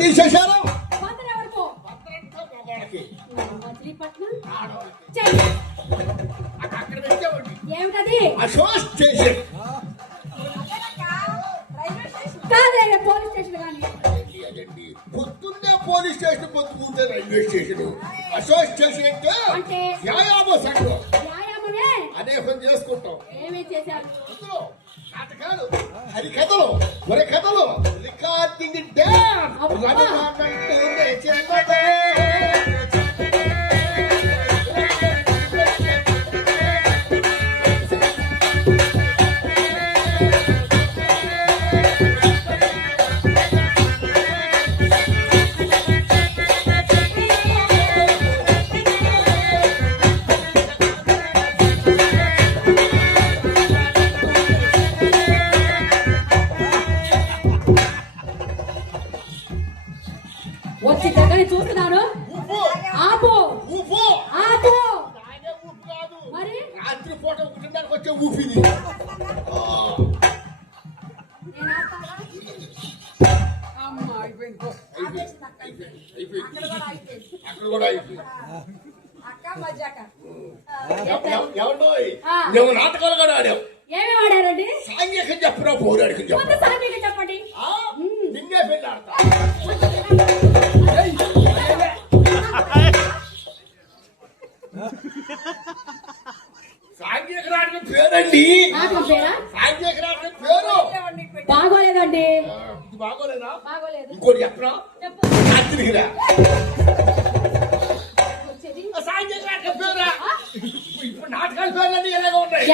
తీసేశారు ఏమిటది? Association police station కానీ పొద్దున్నే పోలీస్ స్టేషన్ పొద్దుకుంటే రైల్వే స్టేషన్. అసోసియేషన్ అంటే వ్యాయామ సంఘం. వ్యాయామమే అనేకం చేసుకుంటాం. ఏమేం చేశారు? నాటకాలు, హరికథలు, బుర్రకథలు, రికార్డింగ్ డ్యాన్స్, వచ్చి దగ్గర చూస్తున్నాను. ఆపు ఆపు. మరి రాత్రి పూట ఒకటిన్నరకు వచ్చే ఊపిది. అక్కడ కూడా అయిపోయింది. నువ్వు నాటకాలు కూడా ఆడావు. ఏమి ఆడారండి? సాంఘికం చెప్పరా పౌరాడికం చెప్పరా? సాంఘికం చెప్పండి. నిన్నే పెళ్ళి ఆడతా. సాంఘిక నాటకం పేరండి. సాంఘిక నాటకం పేరు బాగోలేదండి. ఇది బాగోలేదా? బాగోలేదు. ఇంకోటి చెప్పరా? రాత్రికిరా సాంఘిక నాటకం పేరా? ఇప్పుడు నాటకాల పేర్లన్నీ ఎలాగా ఉన్నాయి?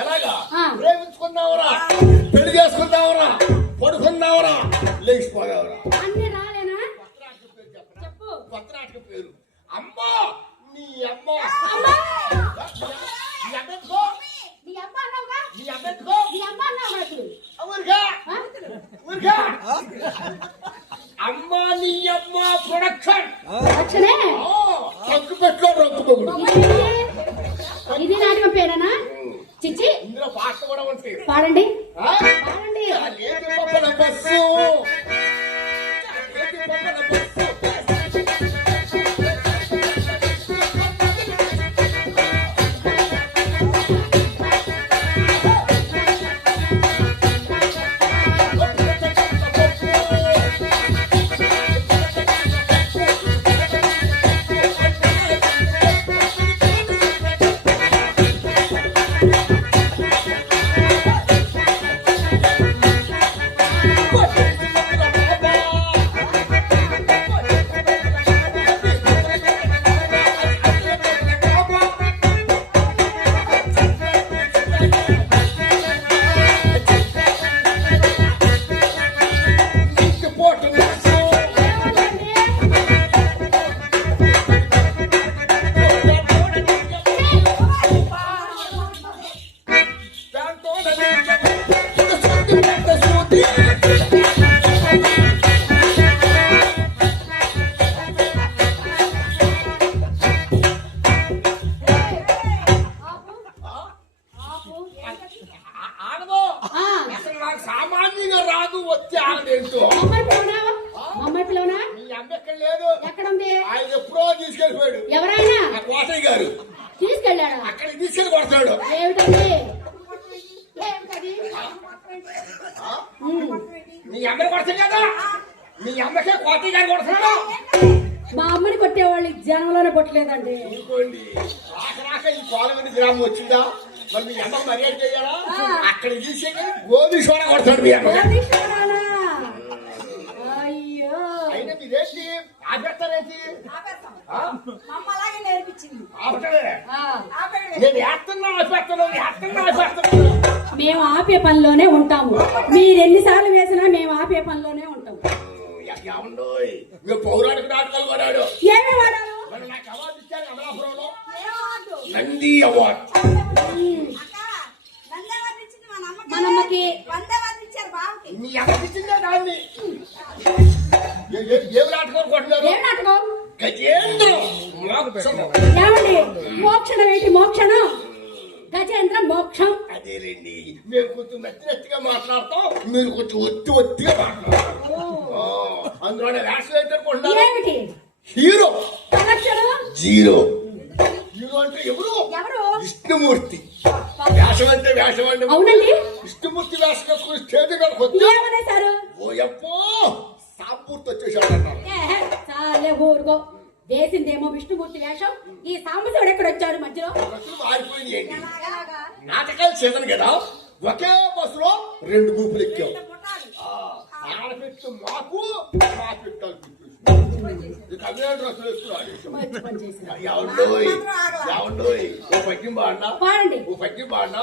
ఎలాగా? ప్రేమించుకున్నావురా, పెళ్లి చేసుకున్నావురా, పడుకున్నావురా, లేచిపోయావురా. అన్ని రాలేనా? కొత్త నాటకం పేరు అమ్మా. నీ అమ్మ అమ్మా నీ అమ్మ ప్రొడక్షన్. ఇది నాటకం పేరేనా? చిచ్చి, ఇందులో పాట కూడా ఉంటాయి. పాడండి. బస్సు మా అమ్మని కొట్టేవాళ్ళు జనంలోనే కొట్టలేదండి. గ్రామం వచ్చిందా మరి మీ అమ్మకు మర్యాద చేయాలా ఆ. అక్కడ తీసే గోధి సోడా కొడతాడు మీ అమ్మ కోటీశ్వరానా? అయ్యో అయినా మీరేంటి ఆపేస్తారేంటి మమ్మ అలాగే నేర్పించింది ఆపటమే ఆ, నేను ఆపేస్తాను మేము ఆపే పనిలోనే ఉంటాము. మీరు ఎన్నిసార్లు వేసినా మేము ఆపే పనిలోనే ఉంటాం. ఏమండోయ్ మీరు పౌరాణిక నాటకాలు కొన్నాడు ఏమి వాడాలి? మరి నాకు అవార్డు ఇచ్చారు అమలాపురంలో ఏమవద్దు నంది అవార్డు అక్క నందేవాళ్ళు ఇచ్చింది మా మనమ్మకి. వందేవాళ్ళు ఇచ్చారు బావకి మీ అమ్మకి ఇచ్చిందే దాన్ని ఏం నాటకాలు కొట్టినారు ఏం నాటకం? గజేంద్రం మోక్షము. ఏమండి మోక్షణం ఏంటి? మోక్షణం గజేంద్ర మోక్షం. అదేలేండి మేము కొంచెం మెత్తిగా మాట్లాడతాం మీరు కొంచెం ఒత్తిగా మాట్లాడతారు అందులోనే వేషం ఏంటనుకుంటున్నారు ఏమిటి హీరో కనెక్షన్? జీరో హీరో అంటే ఎవరు ఎవరు? విష్ణుమూర్తి వేషం అంటే వేషం అంటే అవునండి. విష్ణుమూర్తి వేషం వేసుకుని స్టేజ్ మీద వచ్చి ఏమనేశారు? ఓ ఎప్పో సాంపూర్తి వచ్చేసాడు అన్నారు ఏహే, చాలే ఊరుకో. వేసిందేమో విష్ణుమూర్తి వేషం. ఈ సాంబశివుడు ఎక్కడ వచ్చాడు మధ్యలో? బస్సులు మారిపోయింది ఏంటి అలాగా నాటకాలు సీజన్ కదా ఒకే బస్సులో 2 గుంపులు ఎక్కాం పుట్టాలి ఆడపెట్టు మాకు మా పెట్టాలి డ్రెస్సులు వేసుకున్నాడు మంచి పని చేశారు. ఏమండోయ్ ఏమండోయ్ ఓ పద్యం బాడినా పాడండి. ఓ పద్యం బాడినా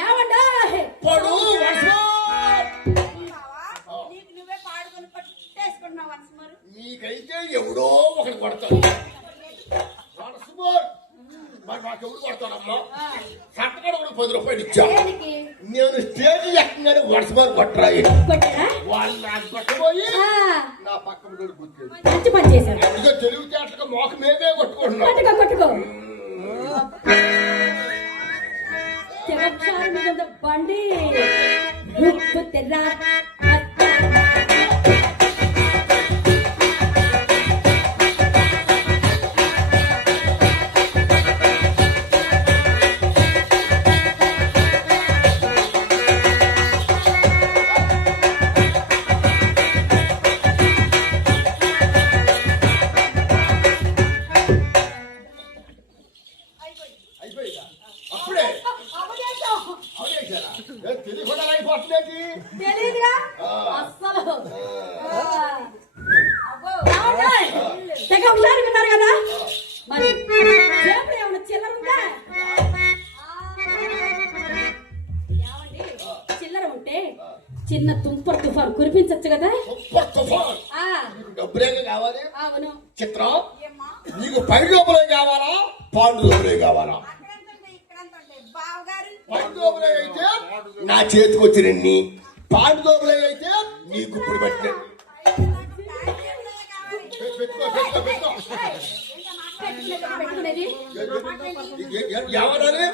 ఏమండో పడు వర్షం బావా నీకు నువ్వే పాడుకొని పట్టేసుకుంటున్నావు వన్స్ మరి నీకైతే ఎవడో ఒకటి కొడతాడు నరసింహర్ మరి నాకెవడు కొడతాడమ్మా సట్టగడ కూడా 10 రూపాయలు ఇచ్చా దేనికి? నేను స్టేజ్ ఎక్కగానే వర్షమారు కొట్టరాయి కొట్టారా? వాళ్ళు నాకు కొట్టబోయి ఆ, నా పక్కన గుర్తు మంచి పని చేశారు. అందుకే తెలివితేటగా మోక మేమే కొట్టుకుంటున్నాం కొట్టుకో కొట్టుకో. తెగక్షాల మీద ఉన్న బండి ఉప్పు తెర్రా. అయిపోయిందా అప్పుడే అవదేశం. అవునేసారా తెలియకుండా అయిపోతుంది తెలీదుగా అస్సలు. ఏమండోయ్? తెగ హుషారుగా ఉన్నారు కదా మరి జేబులో ఏమన్నా చిల్లర ఉందా? ఏమండి? చిల్లర ఉంటే చిన్న తుంపర్ తుఫాన్ కురిపించచ్చు కదా. సూపర్ తుఫాన్ ఆ డబ్బులేగా కావాలి అవును. చిత్రం ఏమ్మా నీకు పైరు లోపలే కావాలా పాండు లోపలే కావాలా అక్కడంతంటే ఇక్కడంతంటే బావగారు పైరు లోపలే అయితే నా చేతికి వచ్చినన్ని పాండు లోపలే అయితే నీకు ఇప్పుడు పట్టిన పెట్టుకునేది ఏమన్నారు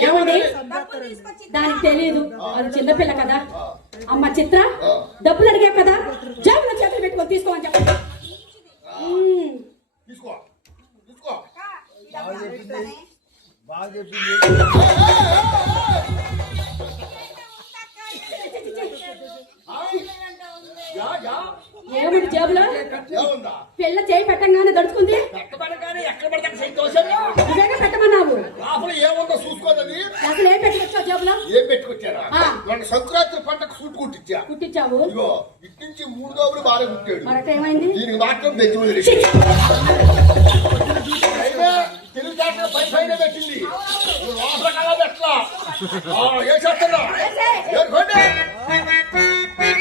ఏమండి? డబ్బులు తీసుకొచ్చి దానికి తెలియదు. అది చిన్నపిల్ల కదా. అమ్మ చిత్ర డబ్బులు అడిగా కదా, జేబులో చేతులు పెట్టుకొని తీసుకోమని చెప్పండి. తీసుకో తీసుకో బాగా చెప్పింది. ఏమిటి జేబులో? ఏముందా పిల్ల చేయి పెట్టంగానే దడుచుకుంది. పెట్టబడగానే ఎక్కడ పడితే అక్కడ సైట్ తోసాను నిజంగా పెట్టమన్నావు. లోపల ఏముందో చూసుకోదని అసలు ఏం పెట్టుకొచ్చావు జేబులో? ఏం పెట్టుకొచ్చారా ఆ. మన సంక్రాంతి పంటకు సూట్ కుట్టించా కుట్టించావు. ఇగో ఇటు నుంచి 3 డబ్బులు బాగా కుట్టాడు మరొక ఏమైంది? దీనికి మాత్రం బెంచ్ మీద ఛీ! తెలివితేటలు పైన పెట్టింది నువ్వు లోపల కల్లా పెట్టలా ఏ చేస్తున్నా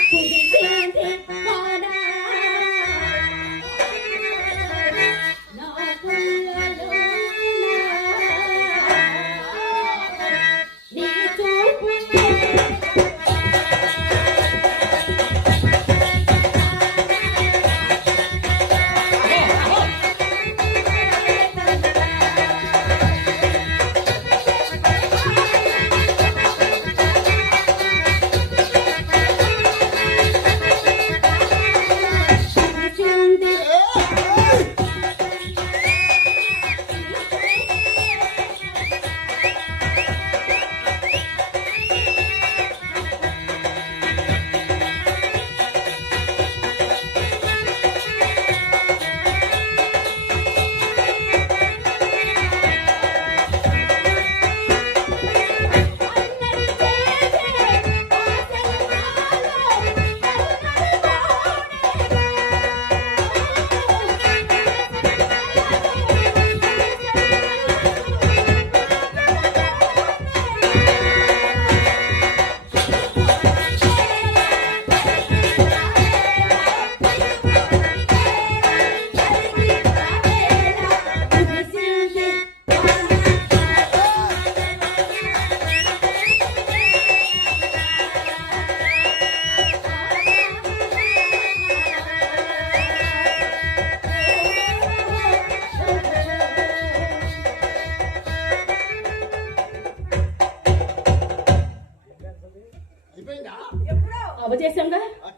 కుదిసింది వాన, నా కళ్ళలోన నీ చూపునే.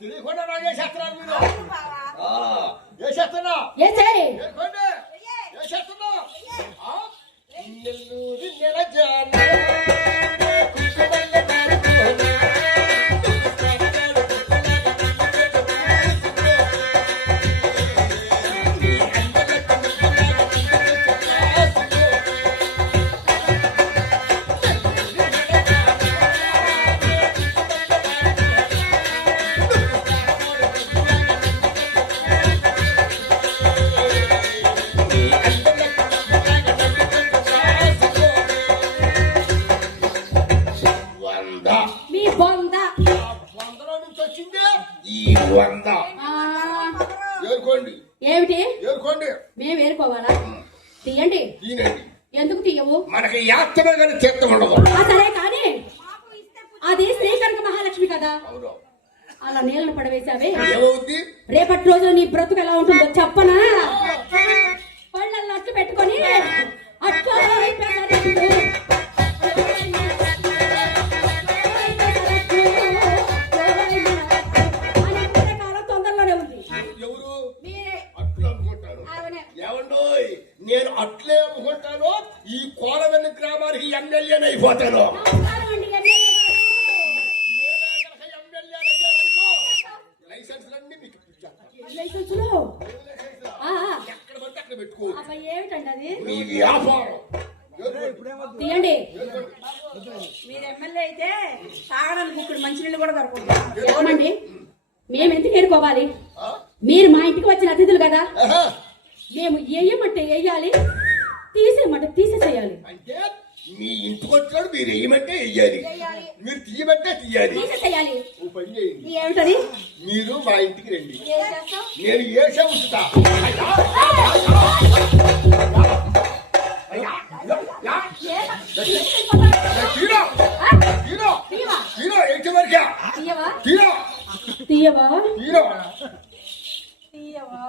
తెలియకుండా నాకు వేసేస్తున్నారు మీరు అవును బావా. వేసేస్తున్నా ఏసేయ్ వేసుకోండి వెయ్యే. వేసేస్తున్నా వెయ్యే. నెల్లూరి నెలజాన కుక్కమల్ల మారుకోనా మీ బొంద వందలో నుంచి వచ్చిందే ఈ 100 ఆ, ఏరుకోండి ఏమిటి ఏరుకోండి మేము ఏరుకోవాలా తీయండి తినండి ఎందుకు తీయవు మనకి యాత్ర కానీ తీర్థం ఉండదు ఆ, సరే కానీ మాకు ఇస్తే అది శ్రీకనక మహాలక్ష్మి కదా అవును అలా నీళ్ళను పడవేశావే ఏమవుద్ది రేపటి రోజు నీ బ్రతుకు ఎలా ఉంటుందో చెప్పనా పళ్ళల్లో అట్టు పెట్టుకొని అట్లా పెసరట్టు, అని ఇప్పుడే కాలం తొందరలోనే ఉంది ఎవరు మీరే. అట్లు అమ్ముకుంటారు అవునే. ఏమండోయ్ నేను అట్లే అమ్ముకుంటాను ఈ కోలవెల్లి గ్రామానికి ఎమ్మెల్యేని అయిపోతాను నమస్కారం అండి ఎమ్మెల్యే గారు. లైసెన్స్లన్నీ మీకు ఇప్పించేస్తాను. లైసెన్సులు ఆ, ఎక్కడ పడితే అక్కడ పెట్టుకో అబ్బాయి ఏమిటండి అది మీ వ్యాపారం తీయండి మీరు ఎమ్మెల్యే అయితే తాగడానికి ఇక్కడ మంచినీళ్ళు కూడా దొరుకుతుంది. ఏమండి మేము ఎందుకు ఏరుకోవాలి ఆ? మీరు మా ఇంటికి వచ్చిన అతిథులు కదా ఆహా. మేము వేయమంటే వేయాలి తీసేయమంటే తీసేసేయాలి అంటే మీ ఇంటికి వచ్చాడు మీరు వేయమంటే వేయాలి వేయాలి. మీరు తీయమంటే తీయాలి తీసేసేయాలి ఓ పని చేయండి ఏమిటది మీరు మా ఇంటికి రండి ఏం చేస్తాం? నేను వేసే ఉంచుతా తీరా తీరా తీయవా తీరా ఏంటి వరకే తీయవా తీరా తీయవా తీరా తీయవా.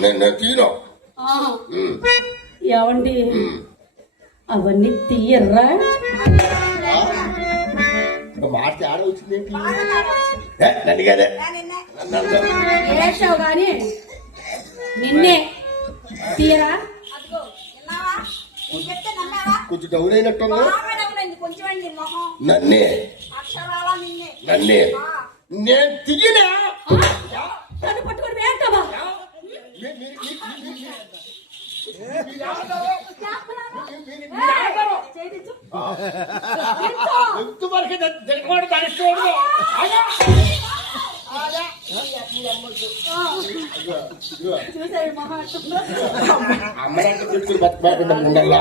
నేను తీరా ఆహా. ఏమండి అవన్నీ తీయర్రా మాట తేడా వచ్చిందేంటి బాగా తాగా వచ్చింది. నన్ను కదే నిన్నే. ఏడ్చావు గాని నిన్నే తీయరా అదిగో విన్నావా? నేను చెప్తే నమ్మావా? కొంచెం డౌన్ అయినట్టుందా బాగా డబ్బులైంది కొంచెం అండి మొహం నన్నే అక్షరాల నిన్నే. నన్నే ఆ. నేను తిగినా నన్ను పట్టుకొని వేస్తావా చేయించు. ఎంత వరకు దిగకూడదు ధరిస్తూడదు చూసారు మొహం ఎట్టుందో? అమ్మడానికి చెట్టులు బతకకుండా ఉండాలా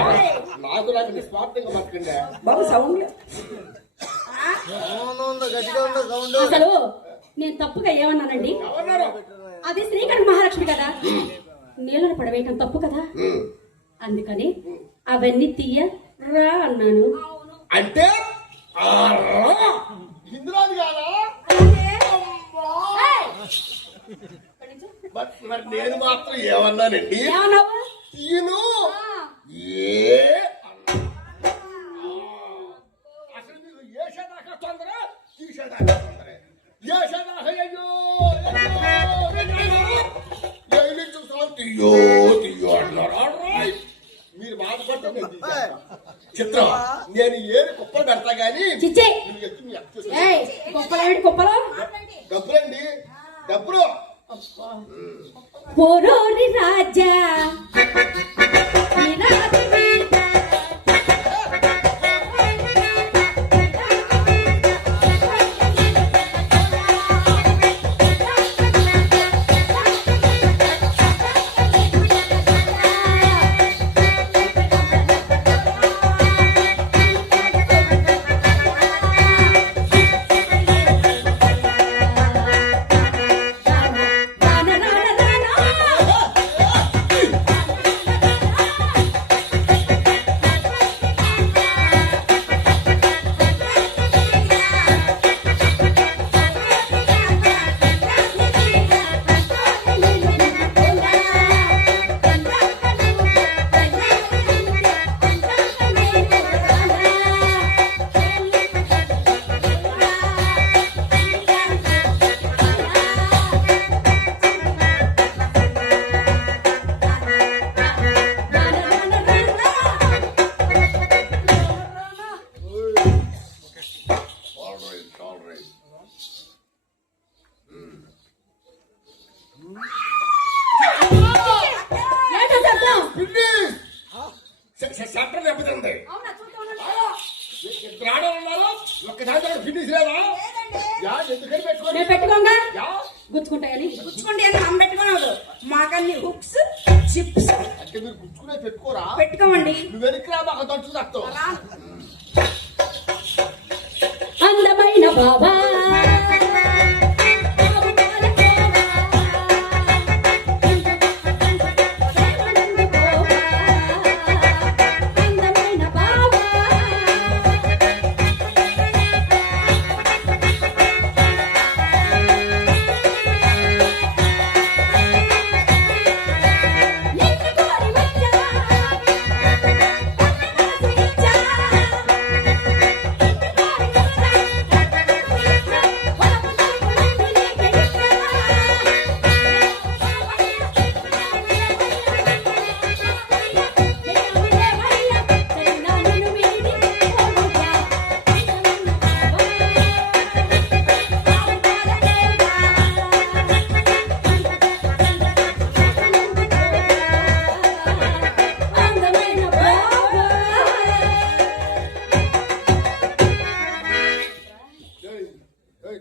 నాకు నాకు స్వార్థంగా బతకండి బాబు సౌండ్ అసలు నేను తప్పుగా ఏమన్నానండి ఎవరన్నారు అది శ్రీకరణ మహాలక్ష్మి కదా నీళ్ళను పడవేయటం తప్పు కదా అందుకని అవన్నీ తీయరా అన్నాను అంటే ఆ రా ఇందులోది కాదా మరి నేను మాత్రం ఏమన్నానండి ఏమన్నావు తీయను ఏ అన్నా. అసలు మీకు ఏసేదాకా తొందర తీసేదాకా తొందర ఏసేదాకా అయ్యో తీయో తీయో అన్నారు ఆల్రైట్. మీరు బాధపడ్డా నేను తీసేస్తా. చిత్రం నేను ఏది కుప్పలు పెడతా గానీ చిచ్చే మీరు ఎత్తి మీ అత్త చేసి- ఏయ్ కుప్పలేమిటి కుప్పలు డబ్బులండి డబ్బులు పోరోని రాజా విరాటి వీర. నా, నా, నా, నా, నా, నా. సెంటర్ దెబ్బతింది. అవునా చూద్దాం. ఇద్దరు ఆడవాళ్ళు ఉన్నారు, ఒక్కసారి ఫినిష్ లేదా? లేదండి. యా, ఎందుకని పెట్టుకోండి? నేను పెట్టుకోంగా యా, గుచ్చుకుంటాయని. గుచ్చుకోండి అని మనం పెట్టుకోవద్దు. మాకన్ని హుక్స్ చిప్స్ అంటే మీరు గుచ్చుకునే పెట్టుకోరా? పెట్టుకోమండి. నువ్వు వెనక్కిరా, మాకు తట్టు తట్టు. అందమైన బాబా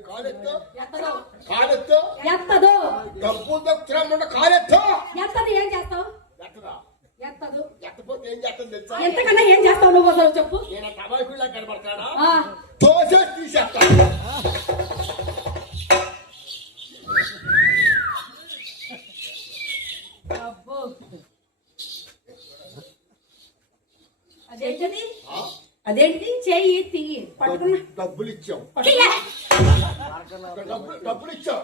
కాలెత్తు, ఎత్తదో కాలెత్తు. ఎత్తదో డబ్బులు దక్కుతున్నా కాలెత్తు. ఎత్తదు ఏం చేస్తావు? ఎత్తదా? ఎత్తదు. ఎత్తపోతే ఏం చేస్తాను తెలుసా? ఎంతకన్నా ఏం చేస్తావు నువ్వు అసలు చెప్పు. నేను టమాకుల్లా కనబడతాడా? ఆ, తోసేసి తీసేస్తా. అబ్బో. అదేంటిది? ఆ? అదేంటిది? చెయ్యి తీయి పట్టుకున్నా. డబ్బులు ఇచ్చాం, తీయ. డబ్బులు ఇచ్చాం.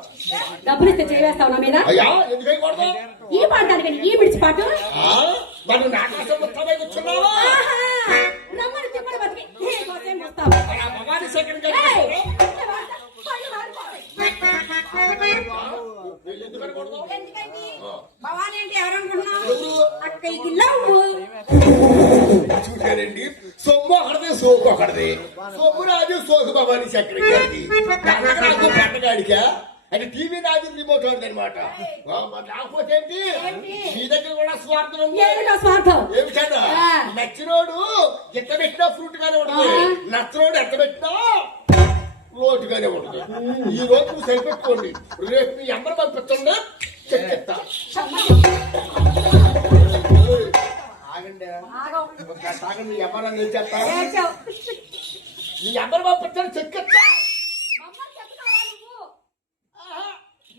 డబ్బులు ఇస్తే చేయవేస్తావు నా మీద. అయ్యా, ఎందుకై కొడదు? ఈ పాడడానికి ఈ విడిచి పాటు మరి నాకాసం మొత్తమే కూర్చున్నావా? నమ్మని చెప్పని బతికి నీకోసం వస్తావు. భవానీ సెకండ్ ఏయ్! ఎందుకని కొడదు? ఎందుకండి? భవానీ అంటే ఎవరనుకుంటున్నావు? అక్కయ్యకి లవ్. చూశానండి, సొమ్ము ఒకటిది, సోకు ఒకటిది. సొమ్ము నాది, సోకు భవానీ సెకండ్ గారిది. నాకు పంటగాడికా అంటే టీవీ నాది, రిమోట్ వాడిది అనమాట. లేకపోతే ఏంటి? మీ దగ్గర కూడా స్వార్థం ఉంది. ఏమిటో స్వార్థం? ఏమిటన్నా? ఆ. నచ్చినోడు ఎట్ట పెట్టినా ఫ్రూట్ గానే ఉంటుంది, నచ్చినోడు ఎట్ట పెట్టినా లోటుగానే ఉంటుంది. ఈ రోజు నువ్వు సరిపెట్టుకోండి, రేపు మీ అమ్మని పంపిస్తుండే చెక్కెత్తా. ఆగండి, ఆగం. ఆగండి, మీ అమ్మని నేను చెప్తా. ఏడ్చావు. మీ అమ్మని పంపిస్తాను చెక్కెత్తా. మమ్మల్ని చెప్తావా నువ్వు? ఆహా,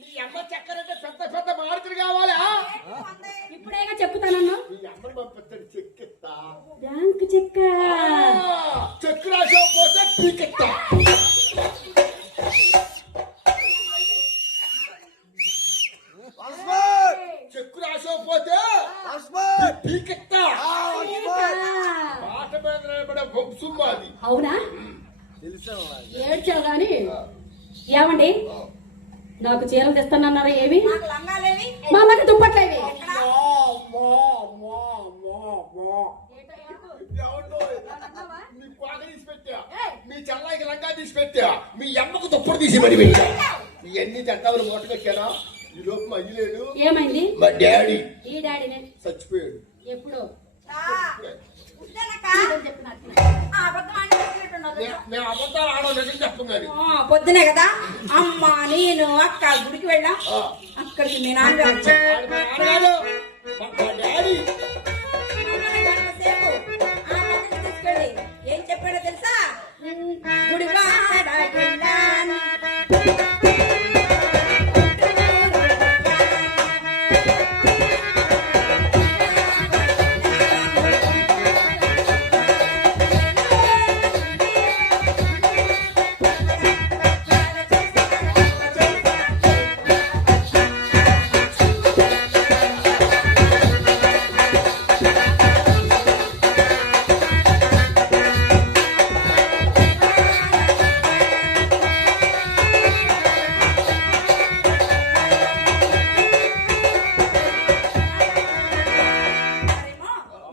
మీ అమ్మ చక్కరంటే పెద్ద పెద్ద మార్కులు కావాలా? ఇప్పుడేగా చెప్తానన్నా. మీ అమ్మని పంపిస్తాను చెక్కెత్తా. బ్యాంక్ చెక్క. చెక్కు రాసేపోతే పీకెత్తా. చెక్కు రాసేపోతే పీకెత్తా. పాట మీద నిలబడే వంశం మాది. అవునా? ఏడ్చావు గాని ఏమండి, నాకు చీరలు తెస్తానన్నారా? ఏమి? నాకు లంగాలేవి. మా అమ్మకి దుప్పట్లేవి. మీ కోట తీసి పెట్టా, మీ చల్లాయికి లంగా తీసి పెట్టా, మీ అమ్మకు దుప్పటి తీసి పడి పెట్టా. ఇవన్నీ చట్టాలు మూట పెట్టానా? ఈ లోపు మయ్యలేడు. ఏమైంది? మా డాడీ ఈ డాడీనే చచ్చిపోయాడు. ఎప్పుడు అబద్ధం అని చెప్పినట్టున్నది. మేము అబద్ధాలు ఆడో నిజం చెప్పం కానీ. పొద్దునే కదా అమ్మ నేను అక్క గుడికి వెళ్ళాం. ఆ. అక్కడికి మీ నాన్నగారు వచ్చారు. ఆడు మా నాన్నగారు, మా డాడీ గంటసేపు ఆ గదికి తీసుకెళ్ళి ఏం చెప్పాడో తెలుసా? గుడివాడ వెళ్ళాను.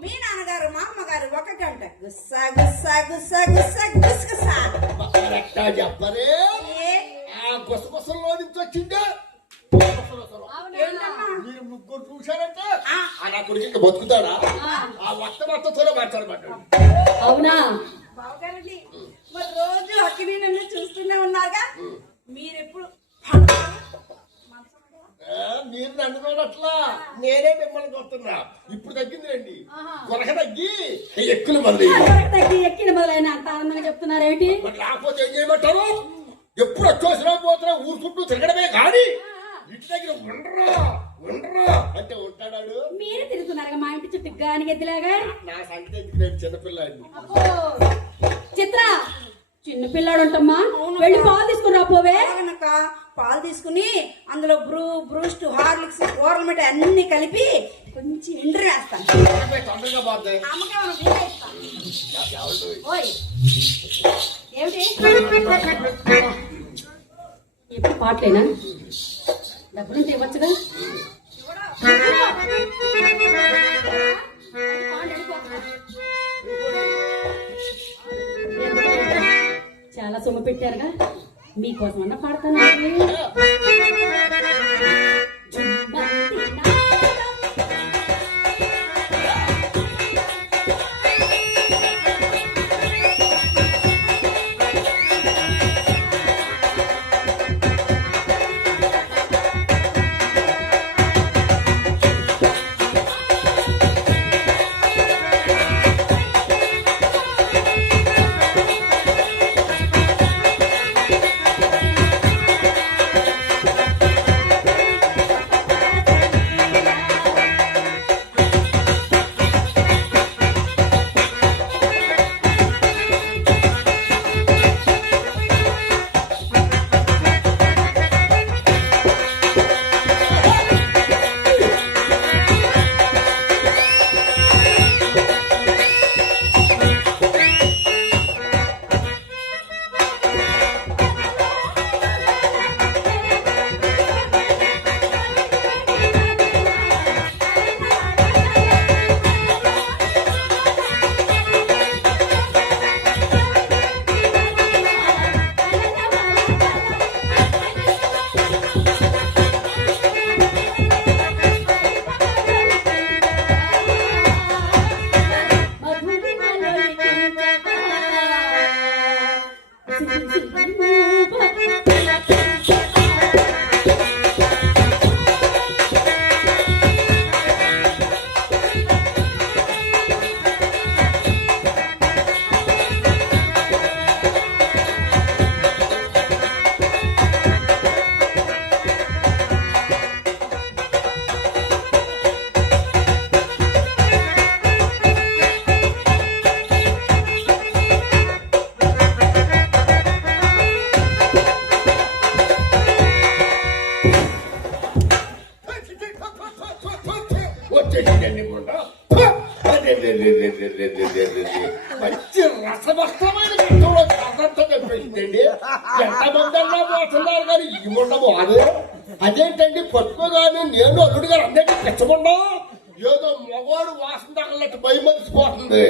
మీ నాన్నగారు మా అమ్మగారు ఒక గంట గుస్సా గుస్సా గుస్సా గుస్సా గుస్సా. కరెక్టా చెప్పరే? ఆ గుసగుసల్లో నుంచి వచ్చిందే. ఏంటమ్మా? మీరు ముగ్గురు ముగ్గురు చూశారంటే ఆ. ఆ నా కొడుకు ఇంకా బతుకుతాడా ఆ. ఆ వక్త మొత్తంతోనే మాట్లాడబడ్డాడు. అవునా బావగారండి మరి రోజు అక్కిని నన్ను చూస్తూనే ఉన్నారుగా మీరెప్పుడు మీరు నన్ను చూడట్లా, నేనే మిమ్మల్ని చూస్తున్నా. ఇప్పుడు తగ్గింది రండి, ఆహా. కొరక తగ్గి ఎక్కులు మంది. తగ్గి ఎక్కిన మొదలైన అంత ఆనందంగా చెప్తున్నారేమిటి? మరి లేకపోతే ఏం చేయమంటారు? ఎప్పుడు వచ్చేసినా పోతున్నా ఊరు చుట్టూ తిరగడమే కానీ ఇంటి దగ్గర ఉండరా అంటే ఉంటాడాడు. మీరే తిరుగుతున్నారుగా మా ఇంటి చుట్టూ గాని గెద్దిలాగా. నా సంగతి ఎందుకు, నేను చిన్నపిల్లాడిని. అబ్బో, చిత్ర చిన్న పిల్లాడు ఉంటమ్మా, వెళ్ళి పాలు తీసుకుని రాపోవే. కనుక పాలు తీసుకుని అందులో బ్రూస్ట్ హార్లిక్స్ ఓర్లమెట్ అన్ని కలిపి కొంచెం ఎండ్రు వేస్తాను. తొందరగా పోతాయి. అమ్మకే మనం ఫ్రీగా ఇస్తాం. ఓయ్ ఏమిటి ఎప్పుడు పాటలేనా? డబ్బులుంటే ఇవ్వచ్చుగా. చాలా సొమ్ము పెట్టారుగా, మీకోసం అన్న పాడతాను. మంచి రసభక్తమైన గీతంలో కథంతా చెప్పేసిందండి. ఎంతమందన్నా పోతున్నారు కానీ ఈ ముండము అదే. అదేంటండి పట్టుకోగానే నేను అల్లుడు గారు అందరికీ తెచ్చకుండా ఏదో మగవాడు వాసన తగలట్టు భయమరిసిపోతుంది.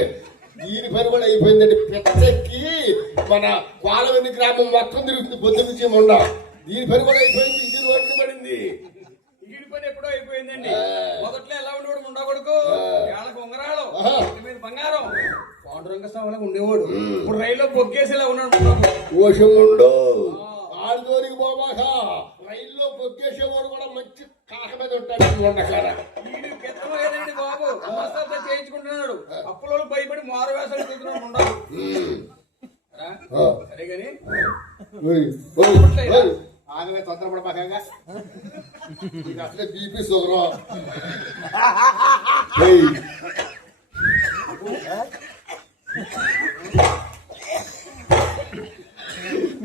దీని పని కూడా అయిపోయిందండి. పెద్దకి మన కోలవెల్లి గ్రామం మొత్తం తిరుగుతుంది పొద్దు నుంచి ముండ. దీని పని కూడా అయిపోయింది, ఇది రోడ్డు పడింది. ఈడి పని ఎప్పుడో అయిపోయిందండి. మొదట్లో ఎలా ఉండేవాడు ముండా కొడుకు, ఏళ్ళకు ఉంగరాలు, మీద బంగారం, పాండురంగ స్వామిలా ఉండేవాడు. ఇప్పుడు రైల్లో బొగ్గేసేలా ఉన్నాడు ముండా. ఓషముండు ఆడుదోరికి బాబాక రైల్లో బొగ్గేసేవాడు కూడా మంచి కాక మీద ఉంటాడు. ఉండకాడ ఈడు గెత్తమ లేదండి బాబు, మస్తాలతో చేయించుకుంటున్నాడు. అప్పులో భయపడి మారు వేసాలు తిరుగుతున్నాడు ముండా. సరే గాని ఆగమే తొందరపడబాకంగా అసలే బీపీ షుగర్.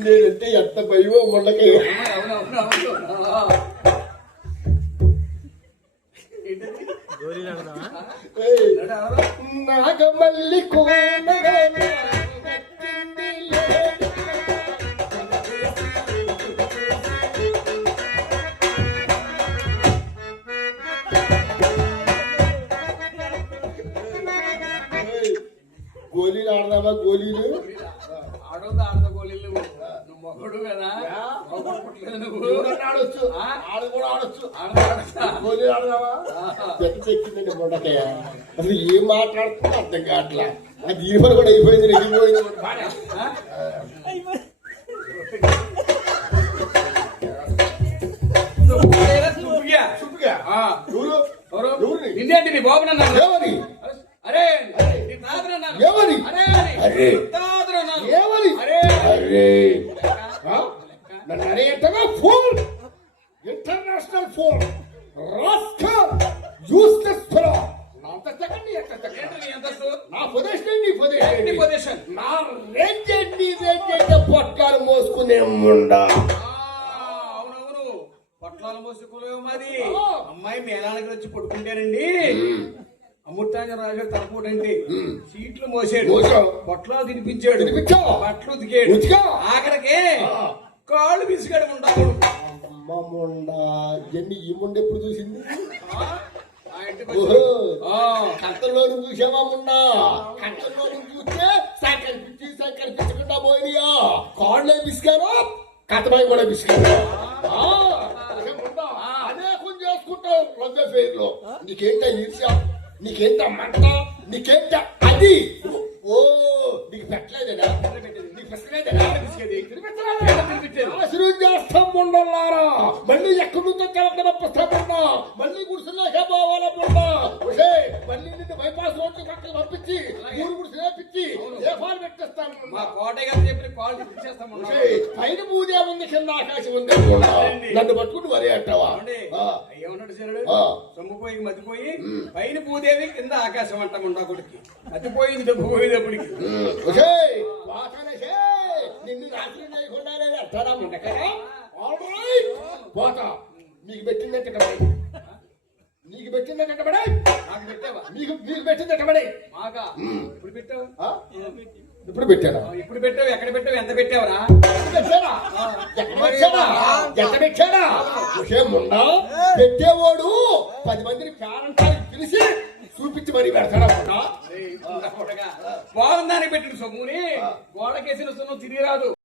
నేనంటే ఎంత భయమో ముండకి. నాగమల్లి గోళీలు ఆడదామా? గోళీలు ఆడోదా ఆడదా గోళీలు. నువ్వు మొగుడు కదా యా. మొగుడు పుట్టలేదు నువ్వు ఎవరన్నా ఆడొచ్చు ఆ? ఆడు కూడా ఆడొచ్చు ఆడతా. గోళీలు ఆడదావా చెక్కిందండి మొండకయ్య అసలు ఏం మాట్లాడుతున్నా అర్థం కావట్లా ఆ దీపం కూడా అయిపోయింది నెగ్గిపోయింది ఆ? సుబ్బుగా. చూపుగా ఆ. ఎవరు ఎవరు? ఎవరిని? నిన్నేంటి నీ బాబు నన్ను ఏమని అరే నీ తాతను అన్నాను. ఏమని? అరే అరే. తాతను అన్నాను. ఏమని అరే అరే ఆ? నన్ను అరేటగా phone international phone rascal useless fellow నా అంతస్తకండి ఎక్కస్తకండి ఏంటి నీ అంతస్తు? నా పొజిషన్ నీ ఏంటి పొజిషన్ పొజిషన్? నా రేంజ్ నీ రేంజ్ పొట్టాలు మోసుకునే ముండా అవునవును పొట్లాలు మోసుకోలేవు మాది ఆ. అమ్మాయి మేళానికి వచ్చి పడుకుంటేనండి అమృతాంజన రాజు గారు తలపోటండి సీట్లు మోసాడు మోసావు. పొట్లాలు తినిపించాడు తినిపించావు. బట్టలు ఉతికాడు ఉతికావు. ఆఖరికి ఆ. కాళ్ళు విసిగాడు ఉండవు అమ్మ ముండా ఎన్ని ఈ ముండ ఎప్పుడు చూసింది ఆ ఇంటికి ఓహో. వచ్చి కంటలో చూసావా మున్నా కంటలో చూస్తే సైకిల్ పిచ్చకుండా పోయినాయా కాళ్ళే బిస్కారు కథమాయి కూడా బిస్కారు అనేకం చేసుకుంటావు లవ్ ఫెయిర్ లో నీకేంట ఈర్ష్య నీకేంట మంట నీకేంట అది ఓ నీకు పెట్టలేదేనా నీకు పెట్టలేదేనా ఆశీర్వాదం చేస్తాం ఉండలారా మళ్ళీ ఎక్కడి నుంచో తెలంగాణ మళ్ళీ గుడిసెల్లోకే పోవాలనుకుంటా మళ్ళీ నిన్ను బైపాస్ రోడ్డు పక్కన పంపించి ఊరు గుడిసి వేపించి ఏ ఫాల్ పెట్టేస్తాను మా కోటయ్య గారు చెప్పిన కాళ్ళు తినిపించేస్తాం పైన పూజే ఉంది కింద ఆకాశం ఉంది నన్ను పట్టుకుని వరి అంటావా ఏమన్నాడు శరుడు ఆ. సొమ్ముపోయి మతిపోయి పైన పూదేవి కింద ఆకాశం అంటాం ఉండకూడకి మతిపోయింది దెబ్బపోయేటప్పటికి నిన్ను నాశనం చేయకుండా నేను అంటారా ఉండకరా పోతా నీకు పెట్టిందంటే కట్టబడి నీకు పెట్టిందంటే కట్టబడి నాకు పెట్టావా నీకు పెట్టింది కట్టబడి మాగా ఇప్పుడు పెట్టావు ఇప్పుడు పెట్టారా ఎప్పుడు పెట్టావు ఎక్కడ పెట్టావు ఎంత పెట్టావరా పెట్టేవాడు 10 మందిని పేరంటానికి పిలిచి చూపించి మరీ పెడతాడా బాగుందానికి పెట్టిన సొమ్ముని గోడకేసిన సొమ్ము తిరిగి రాదు